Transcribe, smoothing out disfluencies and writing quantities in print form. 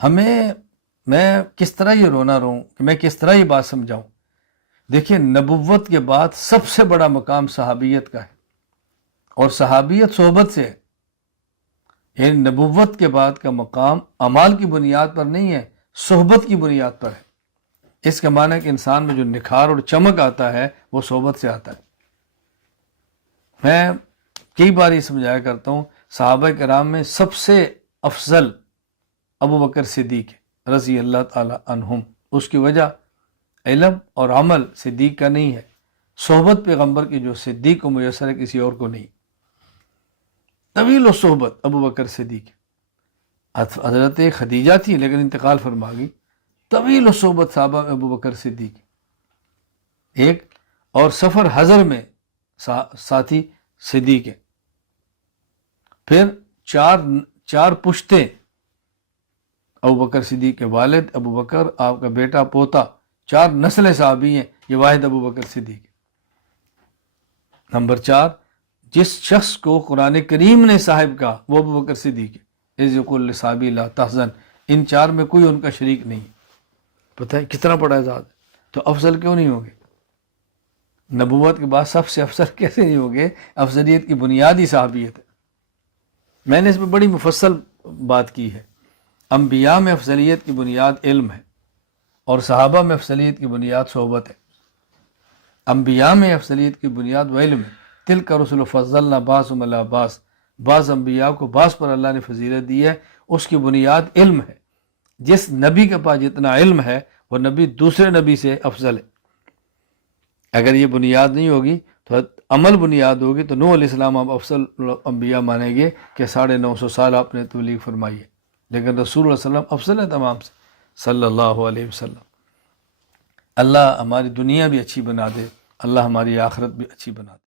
میں کس طرح یہ رونا روں کہ میں کس طرح یہ بات سمجھاؤں. دیکھیے نبوت کے بعد سب سے بڑا مقام صحابیت کا ہے، اور صحابیت صحبت سے ہے. یعنی نبوت کے بعد کا مقام اعمال کی بنیاد پر نہیں ہے، صحبت کی بنیاد پر ہے. اس کا معنی ہے کہ انسان میں جو نکھار اور چمک آتا ہے وہ صحبت سے آتا ہے. میں کئی بار یہ سمجھایا کرتا ہوں، صحابہ کرام میں سب سے افضل ابو بکر صدیق رضی اللہ تعالی عنہم. اس کی وجہ علم اور عمل صدیق کا نہیں ہے، صحبت پیغمبر کی جو صدیق کو میسر ہے کسی اور کو نہیں. طویل و صحبت ابو بکر صدیق. حضرت خدیجہ تھی لیکن انتقال فرما گئی. طویل و صحبت صحابہ میں ابو بکر صدیق ایک، اور سفر حضر میں ساتھی صدیق ہے. پھر چار پشتے ابو بکر صدیق کے والد، ابو بکر، آپ کا بیٹا، پوتا، 4 نسلیں صحابی ہیں. یہ واحد ابو بکر صدیق. نمبر 4، جس شخص کو قرآن کریم نے صاحب کہا وہ ابو بکر صدیق ہے. اذ یقول لصحابی لا تحزن. ان 4 میں کوئی ان کا شریک نہیں. پتہ ہے کتنا بڑا اعزاز ہے. تو افضل کیوں نہیں ہوگے؟ نبوت کے بعد سب سے افضل کیسے نہیں ہوگے؟ افضلیت کی بنیاد ہی صحابیت ہے. میں نے اس میں بڑی مفصل بات کی ہے. انبیاء میں افضلیت کی بنیاد علم ہے، اور صحابہ میں افضلیت کی بنیاد صحبت ہے. انبیاء میں افضلیت کی بنیاد و علم ہے. تلک رسل فضلنا بعضهم علی بعض. بعض انبیاء کو بعض پر اللہ نے فضیلت دی ہے، اس کی بنیاد علم ہے. جس نبی کے پاس جتنا علم ہے وہ نبی دوسرے نبی سے افضل ہے. اگر یہ بنیاد نہیں ہوگی تو عمل بنیاد ہوگی تو نوح علیہ السلام آپ افضل انبیاء مانیں گے کہ 950 سال آپ نے تبلیغ فرمائی ہے، لیکن رسول اللہ صلی اللہ علیہ وسلم افضل ہے تمام سے صلی اللہ علیہ وسلم. اللہ ہماری دنیا بھی اچھی بنا دے، اللہ ہماری آخرت بھی اچھی بنا دے.